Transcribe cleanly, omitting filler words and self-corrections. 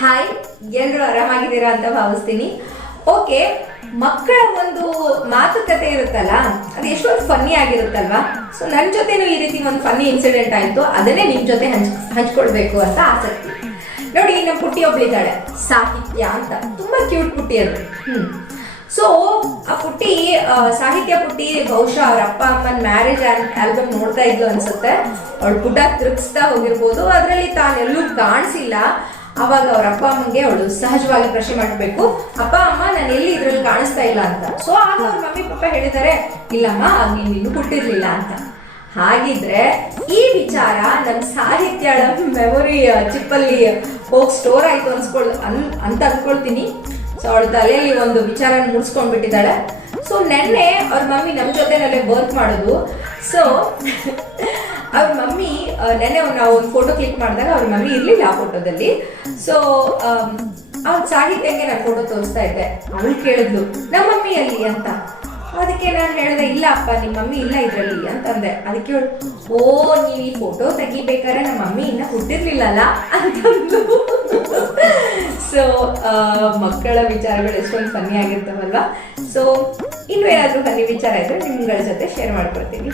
Hi, ಎಲ್ಲರೂ ಆರಾಮಾಗಿದ್ದೀರಾ ಅಂತ ಭಾವಿಸ್ತೀನಿ. ಓಕೆ, ಮಕ್ಕಳ ಒಂದು ಮಾತುಕತೆ ಇರುತ್ತಲ್ಲ, ಅದು ಎಷ್ಟೊಂದು ಫನ್ನಿ ಆಗಿರುತ್ತಲ್ವಾ. ಸೊ ನನ್ನ ಜೊತೆನೂ ಈ ರೀತಿ ಒಂದು ಫನ್ನಿ ಇನ್ಸಿಡೆಂಟ್ ಆಯ್ತು, ಅದನ್ನೇ ನಿಮ್ ಜೊತೆ ಹಂಚ್ಕೊಳ್ಬೇಕು ಅಂತ ಆಸಕ್ತಿ. ನೋಡಿ, ನಮ್ಮ ಪುಟ್ಟಿ ಒಬ್ಳಿದ್ದಾಳೆ, ಸಾಹಿತ್ಯ ಅಂತ, ತುಂಬಾ ಕ್ಯೂಟ್ ಪುಟ್ಟಿ ಅದು. ಸೊ ಆ ಪುಟ್ಟಿ, ಸಾಹಿತ್ಯ ಪುಟ್ಟಿ ಬಹುಶಃ ಅವ್ರ ಅಪ್ಪ ಅಮ್ಮನ ಮ್ಯಾರೇಜ್ ಆಲ್ಬಮ್ ನೋಡ್ತಾ ಇದ್ಲು ಅನ್ಸುತ್ತೆ. ಅವಳು ಪುಟ ತಿರುಗಿಸ್ತಾ ಹೋಗಿರ್ಬೋದು, ಅದ್ರಲ್ಲಿ ತಾನೆಲ್ಲೂ ಕಾಣಿಸಿಲ್ಲ. ಅವಾಗ ಅವ್ರ ಅಪ್ಪ ಅಮ್ಮಂಗೆ ಅವಳು ಸಹಜವಾಗಿ ಪ್ರಶ್ನೆ ಮಾಡಬೇಕು, ಅಪ್ಪ ಅಮ್ಮ ನಾನು ಎಲ್ಲಿ ಇದ್ರಲ್ಲಿ ಕಾಣಿಸ್ತಾ ಇಲ್ಲ ಅಂತ. ಸೊ ಆಗ ಅವ್ರ ಮಮ್ಮಿ ಪಪ್ಪ ಹೇಳಿದ್ದಾರೆ, ಇಲ್ಲಮ್ಮ ಆಗ ನೀನು ಇನ್ನೂ ಹುಟ್ಟಿರ್ಲಿಲ್ಲ ಅಂತ. ಹಾಗಿದ್ರೆ ಈ ವಿಚಾರ ನನ್ನ ಸಾಹಿತ್ಯಳ ಮೆಮೊರಿ ಚಿಪ್ಪಲ್ಲಿ ಹೋಗಿ ಸ್ಟೋರ್ ಆಯ್ತು ಅಂತ ಅನ್ಕೊಳ್ತೀನಿ. ಸೊ ಅವಳ ತಲೆಯಲ್ಲಿ ಒಂದು ವಿಚಾರ ಮುಗಿಸ್ಕೊಂಡ್ಬಿಟ್ಟಿದ್ದಾಳೆ. ಸೊ ನೆನ್ನೆ ಅವ್ರ ಮಮ್ಮಿ ನಮ್ಮ ಜೊತೆನಲ್ಲೇ ವರ್ಕ್ ಮಾಡೋದು. ಸೊ ಅವ್ರ ಮಮ್ಮಿ ನೆನ್ನೆ ನಾವು ಒಂದು ಫೋಟೋ ಕ್ಲಿಕ್ ಮಾಡಿದಾಗ ಅವ್ರ ಮಮ್ಮಿ ಇರ್ಲಿಲ್ಲ ಆ ಫೋಟೋದಲ್ಲಿ. ಸೊ ಅವ್ರ ಸಾಹಿತ್ಯಕ್ಕೆ ನಾನು ಫೋಟೋ ತೋರಿಸ್ತಾ ಇದ್ದೆ. ಅವಳು ಕೇಳಿದ್ಲು, ನಮ್ಮ ಮಮ್ಮಿ ಅಲ್ಲಿ ಅಂತ. ಅದಕ್ಕೆ ನಾನು ಹೇಳಿದೆ, ಇಲ್ಲ ಅಪ್ಪ ನಿಮ್ಮ ಮಮ್ಮಿ ಇಲ್ಲ ಇದ್ರಲ್ಲಿ ಅಂತಂದೆ. ಅದಕ್ಕೆ ಓ, ನೀವು ಈ ಫೋಟೋ ತೆಗಿಬೇಕಾದ್ರೆ ನಮ್ಮ ಮಮ್ಮಿ ಇನ್ನ ಹುಟ್ಟಿರ್ಲಿಲ್ಲಲ್ಲ ಅಂತಂದು. ಸೊ ಮಕ್ಕಳ ವಿಚಾರಗಳು ಎಷ್ಟೊಂದು ಫನ್ನಿ ಆಗಿರ್ತಾವಲ್ವಾ. ಸೊ ಇನ್ನೂ ಏನಾದ್ರೂ ಫನ್ನಿ ವಿಚಾರ ಇದ್ರೆ ನಿಮ್ಗಳ ಜೊತೆ ಶೇರ್ ಮಾಡ್ಕೊಳ್ತೀನಿ.